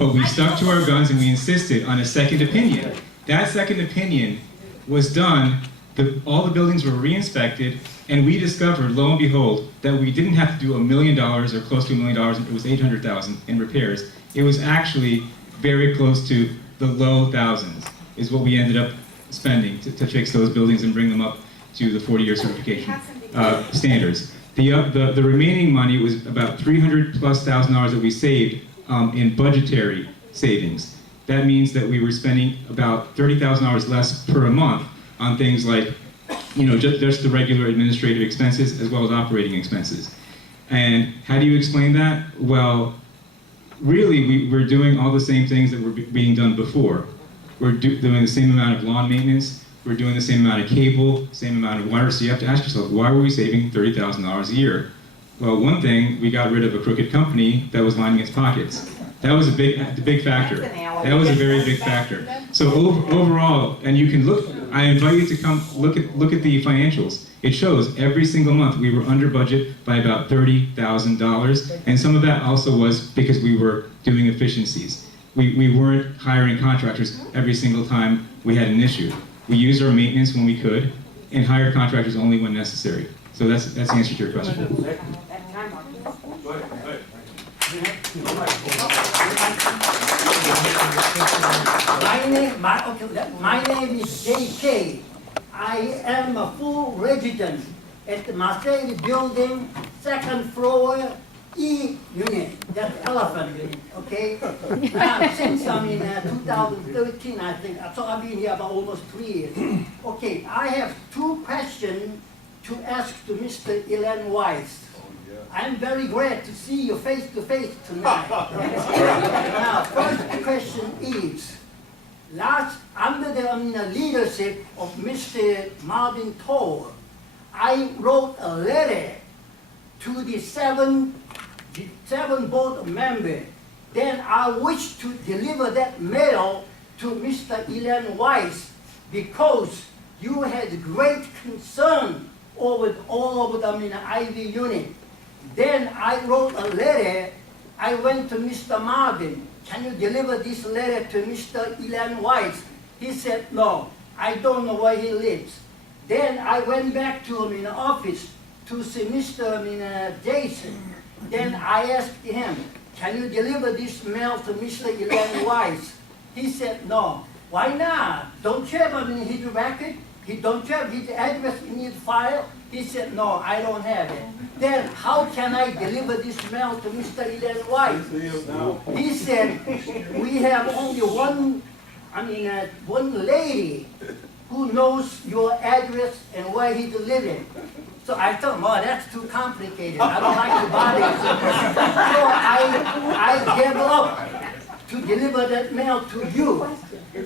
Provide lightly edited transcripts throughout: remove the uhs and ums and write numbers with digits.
But we stuck to our guns and we insisted on a second opinion. That second opinion was done, all the buildings were re-inspected, and we discovered, lo and behold, that we didn't have to do $1 million or close to $1 million, it was $800,000 in repairs. It was actually very close to the low thousands, is what we ended up spending to fix those buildings and bring them up to the 40-year certification standards. The remaining money was about $300,000+ that we saved in budgetary savings. That means that we were spending about $30,000 less per month on things like, just the regular administrative expenses as well as operating expenses. And how do you explain that? Well, really, we're doing all the same things that were being done before. We're doing the same amount of lawn maintenance, we're doing the same amount of cable, same amount of water, so you have to ask yourself, why were we saving $30,000 a year? Well, one thing, we got rid of a crooked company that was lining its pockets. That was a big factor. That was a very big factor. So overall, and you can look, I invite you to come look at the financials. It shows every single month we were under budget by about $30,000, and some of that also was because we were doing efficiencies. We weren't hiring contractors every single time we had an issue. We used our maintenance when we could, and hired contractors only when necessary. So that's the answer to your question. My name is J.K. I am a full resident at the Marseille building, second floor, E unit, that's elephant unit, okay? Now, since I'm in 2013, I think, so I've been here about almost 3 years. Okay, I have 2 questions to ask to Mr. Ilan Weiss. I'm very glad to see you face to face tonight. Now, first question is, under the leadership of Mr. Marvin Toll, I wrote a letter to the seven board members. Then I wish to deliver that mail to Mr. Ilan Weiss because you had great concern over all of the Ivy unit. Then I wrote a letter. I went to Mr. Marvin. Can you deliver this letter to Mr. Ilan Weiss? He said, no, I don't know where he lives. Then I went back to him in the office to see Mr. Jason. Then I asked him, can you deliver this mail to Mr. Ilan Weiss? He said, no. Why not? Don't you have his record? Don't you have his address in his file? He said, no, I don't have it. Then how can I deliver this mail to Mr. Ilan Weiss? He said, we have only one lady who knows your address and where he's living. So I thought, oh, that's too complicated. I don't like to bother you. So I gave up to deliver that mail to you.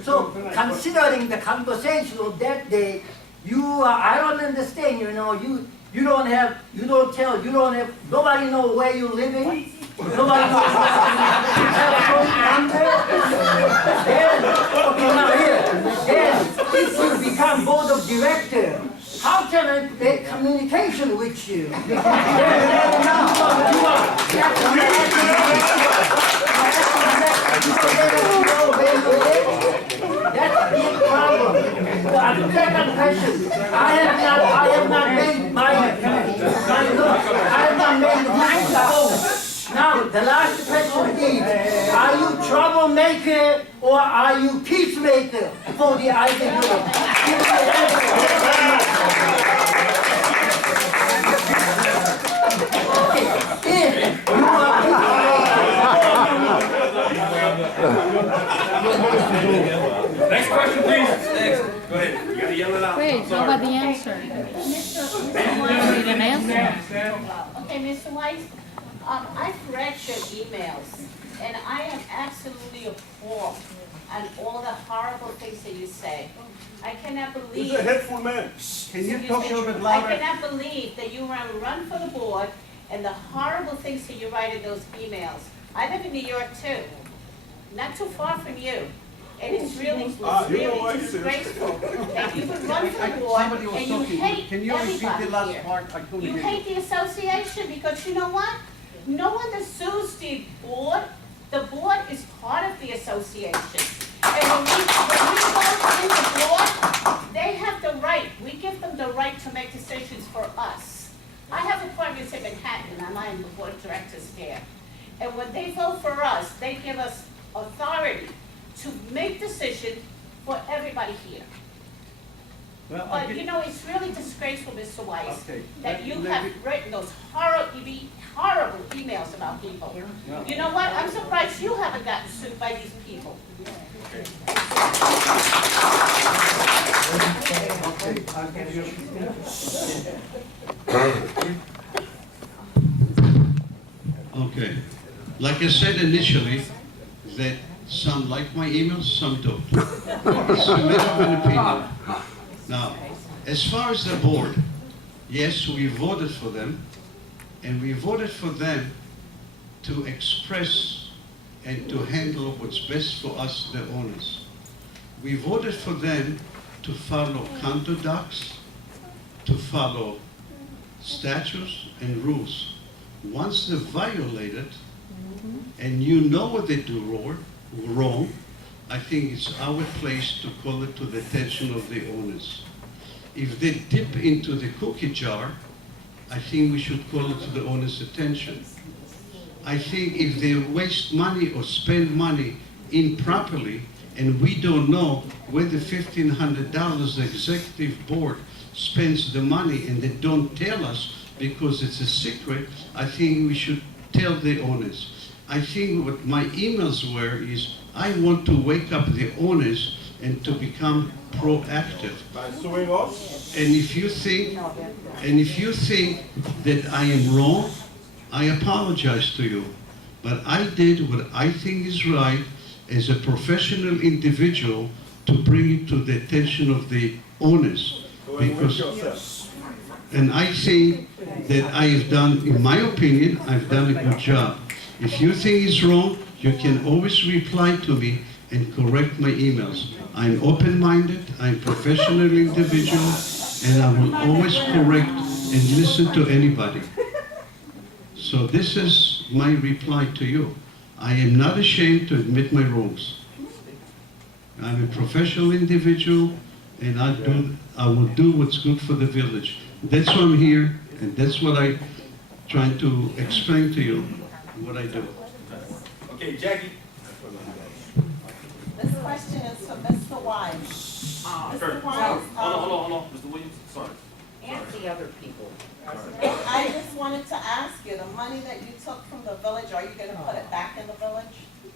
So considering the conversation of that day, I don't understand, nobody knows where you're living. Nobody knows telephone number. Then if you become board of director, how can I make communication with you? That's a big problem. The second question, I have not made my phone. Now, the last question is, are you troublemaker or are you peacemaker for the Ivy League? If you Next question, please. Next. Go ahead. You gotta yell it out. Wait, how about the answer? I need an answer. Okay, Mr. Weiss, I've read your emails, and I am absolutely appalled at all the horrible things that you say. I cannot believe. He's a hateful man. Can you talk a little bit I louder? cannot believe that you want to run for the board and the horrible things that you write in those emails. I live in New York too, not too far from you. And it's really disgraceful that you would run for the board Somebody was and you talking. hate Can you repeat the everybody last here. part? I couldn't You hear hate the association because you know what? No one that sues the board The board is part of the association. And when we vote in the board, they have the right, we give them the right to make decisions for us. I have appointments in Manhattan, and I am the board of directors there. And when they vote for us, they give us authority to make decisions for everybody here. Well, But you know, it's really disgraceful, Mr. Weiss, Okay. that you have written those horrible emails about people. You know what? I'm surprised you haven't gotten sued by these people. Okay. Like I said initially, that some like my emails, some don't. It's a matter of an opinion. Now, as far as the board, yes, we voted for them, and we voted for them to express and to handle what's best for us, the owners. We voted for them to follow condo docs, to follow statutes and rules. Once they violate it, and you know what they do wrong, I think it's our place to call it to the attention of the owners. If they dip into the cookie jar, I think we should call it to the owner's attention. I think if they waste money or spend money improperly, and we don't know where the $1,500 the executive board spends the money and they don't tell us because it's a secret, I think we should tell the owners. I think what my emails were is, I want to wake up the owners and to become proactive. By suing us? And if you think that I am wrong, I apologize to you. But I did what I think is right as a professional individual to bring it to the attention of the owners. Go and wake Because, yourself. and I think that I have done, in my opinion, I've done a good job. If you think it's wrong, you can always reply to me and correct my emails. I'm open-minded, I'm a professional individual, and I will always correct and listen to anybody. So this is my reply to you. I am not ashamed to admit my wrongs. I'm a professional individual, and I will do what's good for the village. That's why I'm here, and that's what I'm trying to explain to you, what I do. Okay, Jackie. This question is for Mr. Wise. Hold Mr. Wise, on, Mr. Williams, sorry. and the other people. I just wanted to ask you, the money that you took from the village, are you gonna put it back in the village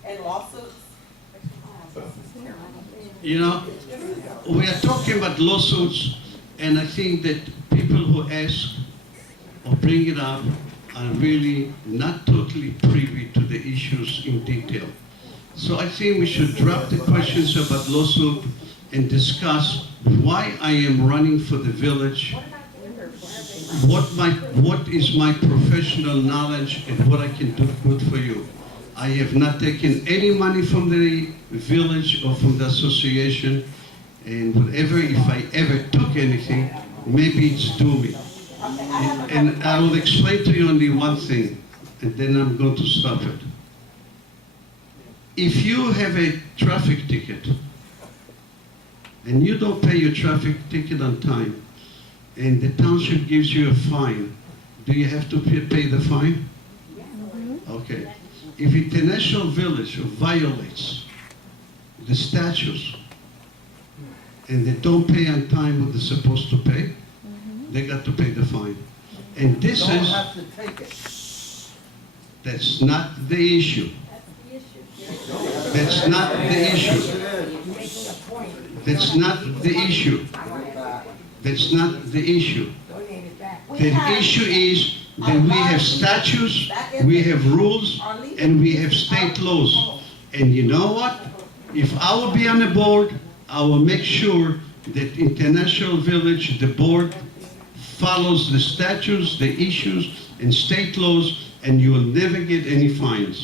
in lawsuits? You know, we are talking about lawsuits, and I think that people who ask or bring it up are really not totally privy to the issues in detail. So I think we should drop the questions about lawsuit and discuss why I am running for the village, what is my professional knowledge and what I can do good for you. I have not taken any money from the village or from the association, and whatever, if I ever took anything, maybe it's due me. And I will explain to you only one thing, and then I'm going to stop it. If you have a traffic ticket, and you don't pay your traffic ticket on time, and the township gives you a fine, do you have to pay the fine? Okay. If International Village violates the statutes, and they don't pay on time what they're supposed to pay, they got to pay the fine. And this Don't is, have to take it. that's not the issue. That's not the issue. That's not the issue. That's not the issue. The issue is that we have statutes, we have rules, and we have state laws. And you know what? If I will be on the board, I will make sure that International Village, the board, follows the statutes, the issues, and state laws, and you will never get any fines.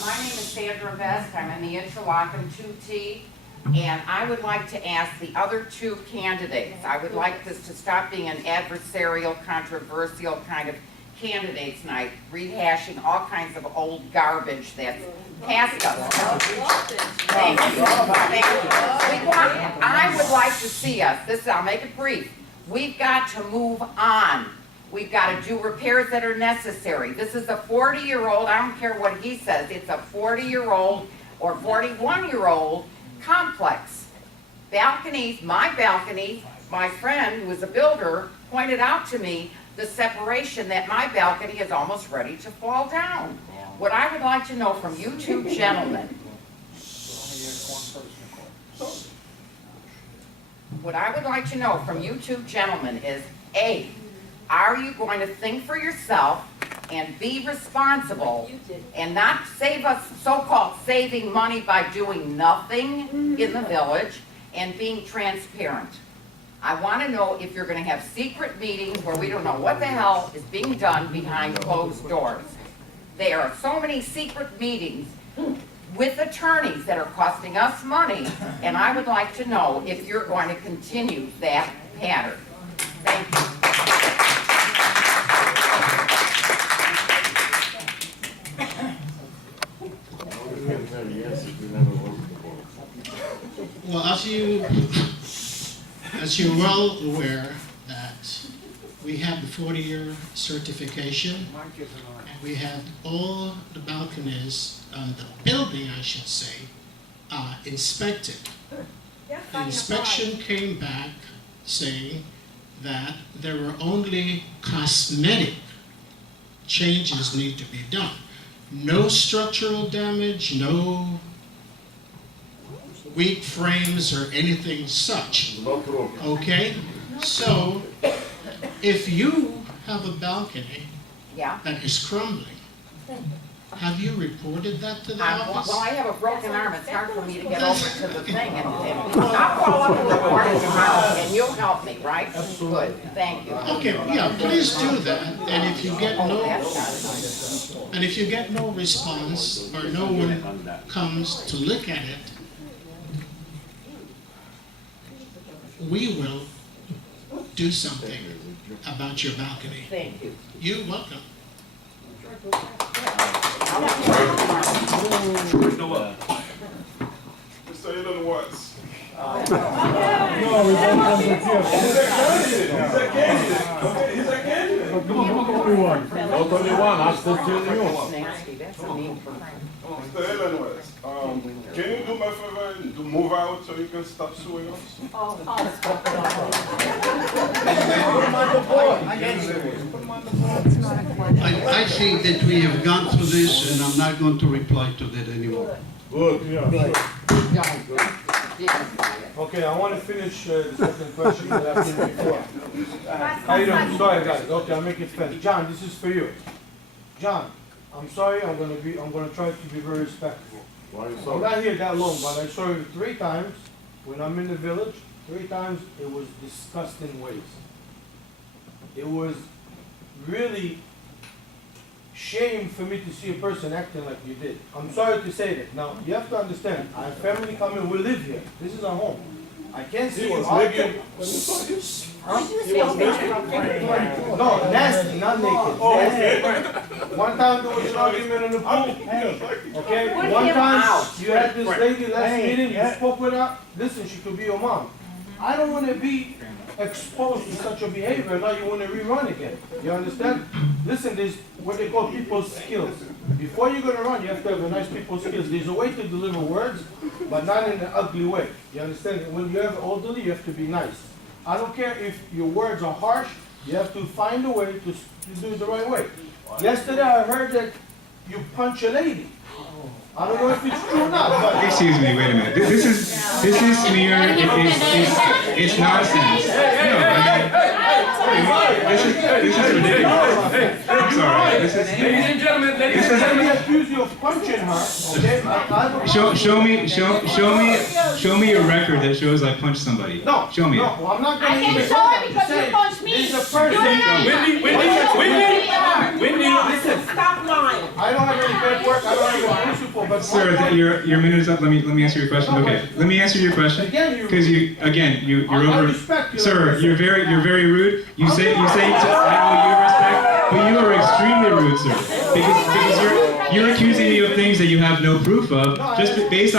My name is Sandra Vest. I'm in the Interlochen 2T. And I would like to ask the other two candidates, I would like this to stop being an adversarial, controversial kind of candidates night, rehashing all kinds of old garbage that's past us. Thank you. Thank you. I would like to see us, I'll make it brief. We've got to move on. We've got to do repairs that are necessary. This is a 40-year-old, I don't care what he says, it's a 40-year-old or 41-year-old complex. Balconies, my friend who is a builder pointed out to me the separation that my balcony is almost ready to fall down. What I would like to know from you two gentlemen, is A, are you going to think for yourself and be responsible and not save us, so-called saving money by doing nothing in the village and being transparent? I want to know if you're going to have secret meetings where we don't know what the hell is being done behind closed doors. There are so many secret meetings with attorneys that are costing us money, and I would like to know if you're going to continue that pattern. Thank you. Well, as you're well aware, that we have the 40-year certification, and we have all the balconies, the building, I should say, inspected. The inspection came back saying that there were only cosmetic changes need to be done. No structural damage, no weak frames or anything such. Okay? So, if you have a balcony that is crumbling, have you reported that to the office? Well, I have a broken arm. It's hard for me to get over to the thing. And I'll call up a report tomorrow, and you'll help me, right? Good. Thank you. Okay, yeah, please do that. And if you get no response or no one comes to look at it, we will do something about your balcony. Thank you. You're welcome. Mr. Elon Watts. No, we don't volunteer. He's a candidate. Okay, he's a candidate. Come on, only one. Not only one, ask the two new. Mr. Elon Watts, can you do me a favor and move out so you can stop suing us? I think that we have gone through this, and I'm not going to reply to that anymore. Good, yeah. Okay, I want to finish the second question that I asked before. How you doing? Sorry, guys. Okay, I'll make it fast. John, this is for you. John, I'm sorry. I'm gonna try to be very respectful. Why are you I'm sorry? not here that long, but I saw you 3 times when I'm in the village. 3 times it was disgusting ways. It was really shame for me to see a person acting like you did. I'm sorry to say that. Now, you have to understand, I have family coming, we live here. This is our home. I can't see He you was arguing. naked. When you saw him? No, nasty, not naked. Oh, Nasty. okay. One time there was an argument in the pool. Okay, Put one him time out. you had this lady last meeting, you spoke with her. Listen, she could be your mom. I don't want to be exposed to such a behavior, now you want to rerun again. You understand? Listen, there's what they call people's skills. Before you're going to run, you have to have a nice people's skills. There's a way to deliver words, but not in an ugly way. You understand? When you have elderly, you have to be nice. I don't care if your words are harsh, you have to find a way to do it the right way. Yesterday I heard that you punch a lady. I don't know if it's true or not, but... Excuse me, wait a minute. This is smear, it's nonsense. No, I mean, this is ridiculous. I'm sorry, this is... Ladies and gentlemen, let me accuse you of punching her, okay? Show me a record that shows I punched somebody. No, Show me it. no, I'm not I gonna can even show it because you punched me. There's a person. Wendy, Listen, Stop lying. I don't have any paperwork, I don't have a principle, but sir, your minute is up. Let me answer your question. Okay, let me answer your question. Because you're over. respect you. Sir, you're very rude. You say I owe you respect, but you are extremely rude, sir. Because you're accusing me of things that you have no proof of, just based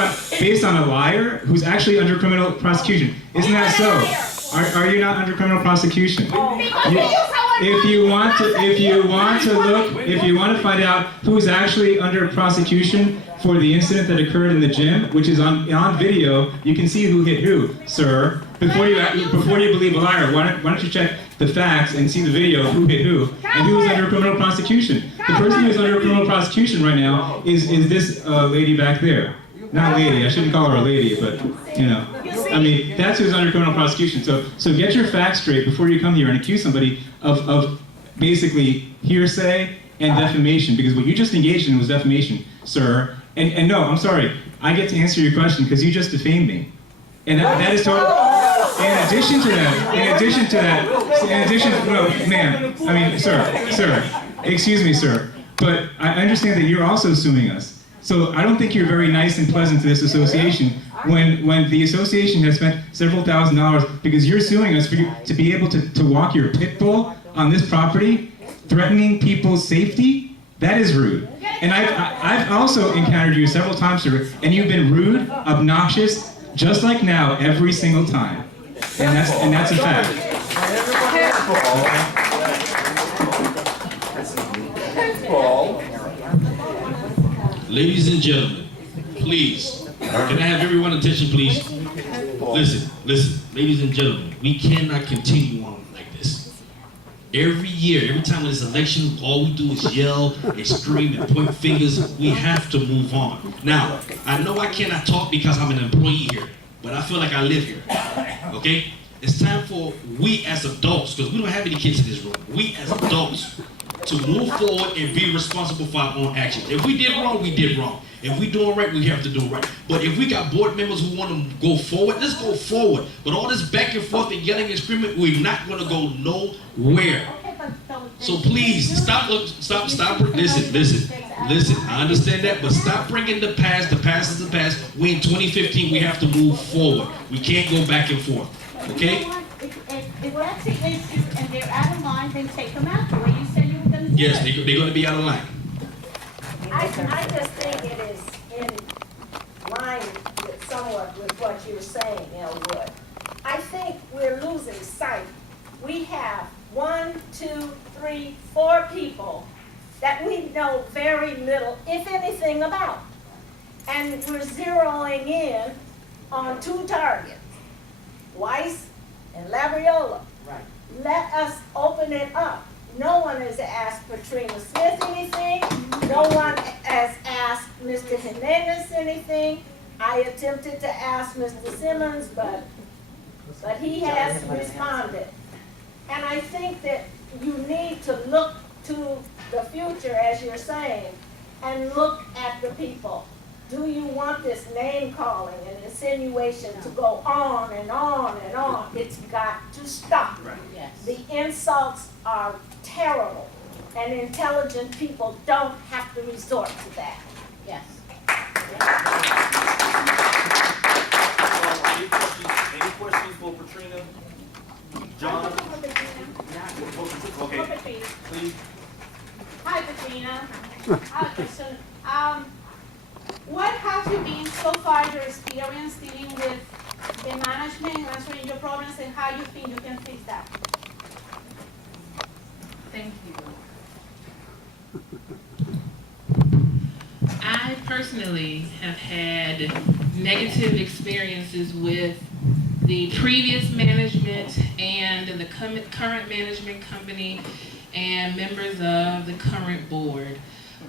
on a liar who's actually under criminal prosecution. Isn't that so? Are you not under criminal prosecution? If you want to find out who's actually under prosecution for the incident that occurred in the gym, which is on video, you can see who hit who, sir. Before you believe a liar, why don't you check the facts and see the video of who hit who and who is under criminal prosecution? The person who's under criminal prosecution right now is this lady back there. Not lady, I shouldn't call her a lady, but you know. I mean, that's who's under criminal prosecution. So get your facts straight before you come here and accuse somebody of basically hearsay and defamation, because what you just engaged in was defamation, sir. And no, I'm sorry, I get to answer your question because you just defamed me. And that is total. In addition to that, no, ma'am, I mean, sir, excuse me, sir, but I understand that you're also suing us. So I don't think you're very nice and pleasant to this association when the association has spent several $1,000s because you're suing us to be able to walk your pit bull on this property, threatening people's safety. That is rude. And I've also encountered you several times, sir, and you've been rude, obnoxious, just like now, every single time. And that's a fact. Ladies and gentlemen, please, can I have everyone's attention, please? Listen, ladies and gentlemen, we cannot continue on like this. Every year, every time there's election, all we do is yell and scream and point fingers. We have to move on. Now, I know I cannot talk because I'm an employee here, but I feel like I live here, okay? It's time for we as adults, because we don't have any kids in this room, we as adults to move forward and be responsible for our own actions. If we did wrong, we did wrong. If we doing right, we have to do right. But if we got board members who want to go forward, let's go forward. But all this back and forth and yelling and screaming, we're not going to go nowhere. So please, stop, listen, I understand that, but stop bringing the past is the past. We in 2015, we have to move forward. We can't go back and forth, okay? If that's the issue and they're out of line, then take them out the way you said you were going to do Yes, it. they're going to be out of line. I just think it is in line with somewhat with what you're saying, Elwood. I think we're losing sight. We have 1, 2, 3, 4 people that we know very little, if anything, about. And we're zeroing in on 2 targets, Weiss and Labriola. Right. Let us open it up. No one has asked Patrina Smith anything. No one has asked Mr. Hernandez anything. I attempted to ask Mr. Simmons, but he has responded. And I think that you need to look to the future, as you're saying, and look at the people. Do you want this name calling and insinuation to go on and on and on? It's got to stop. Right. Yes. The insults are terrible, and intelligent people don't have to resort to that. Yes. Any questions for Patrina? John? Okay, please. Hi, Patrina. I have a question. What have you been so far your experience dealing with the management, answering your problems, and how you think you can fix that? Thank you. I personally have had negative experiences with the previous management and the current management company and members of the current board.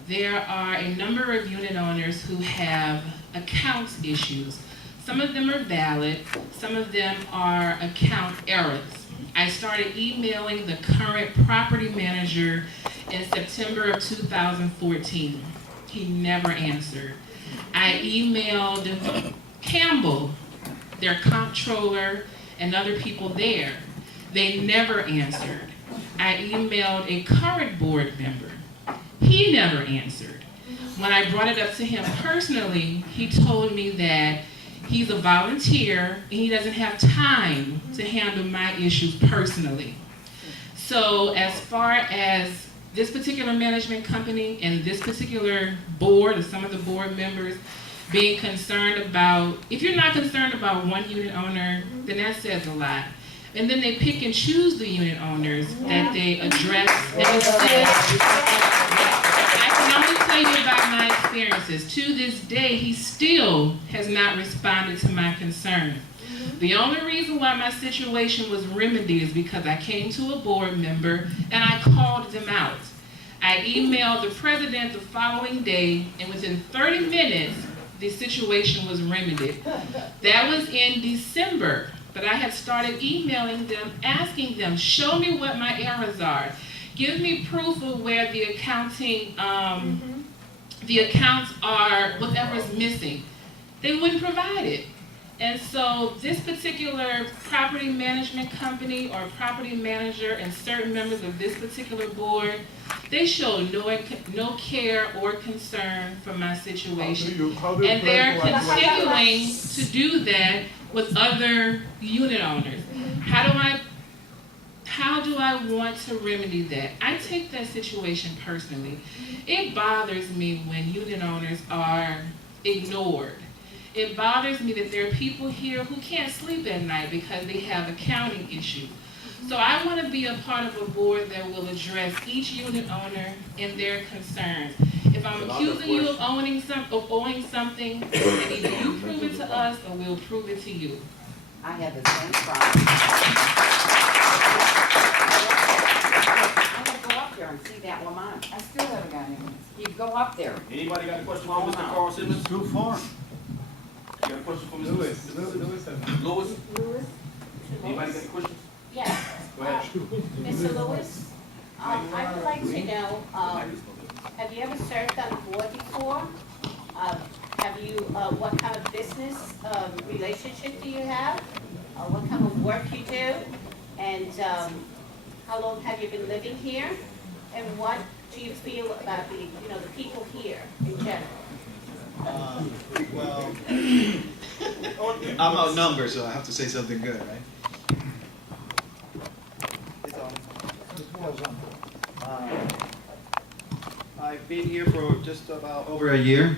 There are a number of unit owners who have accounts issues. Some of them are valid, some of them are account errors. I started emailing the current property manager in September of 2014. He never answered. I emailed Campbell, their comptroller, and other people there. They never answered. I emailed a current board member. He never answered. when I brought it up to him personally, he told me that he's a volunteer and he doesn't have time to handle my issues personally. So as far as this particular management company and this particular board, or some of the board members being concerned about, if you're not concerned about one unit owner, then that says a lot. And then they pick and choose the unit owners that they address and assist. I can only tell you about my experiences. To this day, he still has not responded to my concerns. The only reason why my situation was remedied is because I came to a board member and I called them out. I emailed the president the following day, and within 30 minutes, the situation was remedied. That was in December, but I had started emailing them, asking them, show me what my errors are. Give me proof of where the accounting, the accounts are, whatever is missing. They wouldn't provide it. And so this particular property management company or property manager and certain members of this particular board, they showed no care or concern for my situation. And they're continuing to do that with other unit owners. How do I want to remedy that? I take that situation personally. It bothers me when unit owners are ignored. It bothers me that there are people here who can't sleep at night because they have accounting issues. So I want to be a part of a board that will address each unit owner and their concerns. If I'm accusing you of owing something, then either you prove it to us or we'll prove it to you. I have the same problem. I gotta go up there and see that Lamont. I still haven't got him. You go up there. Anybody got a question for Mr. Carl Simmons? Too far. You got a question for Mr. Louis. Louis? Anybody got a question? Yes. Go ahead. Mr. Lewis, I would like to know, have you ever served on a board before? Have you, what kind of business relationship do you have? What kind of work you do? And how long have you been living here? And what do you feel about the, the people here in general? Well, I'm outnumbered, so I have to say something good, right? I've been here for just about over a year,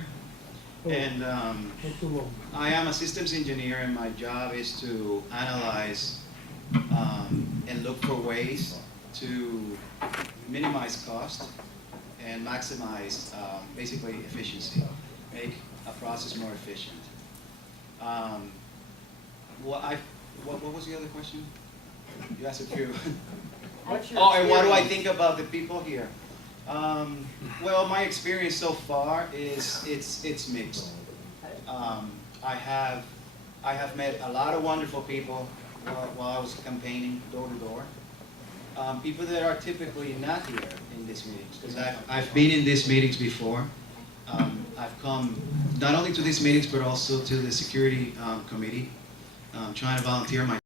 and I am a systems engineer, and my job is to analyze and look for ways to minimize cost and maximize basically efficiency, make a process more efficient. What was the other question? You asked a few. And what do I think about the people here? Well, my experience so far is it's mixed. I have met a lot of wonderful people while I was campaigning door to door. People that are typically not here in these meetings, because I've been in these meetings before. I've come not only to these meetings but also to the security committee, trying to volunteer my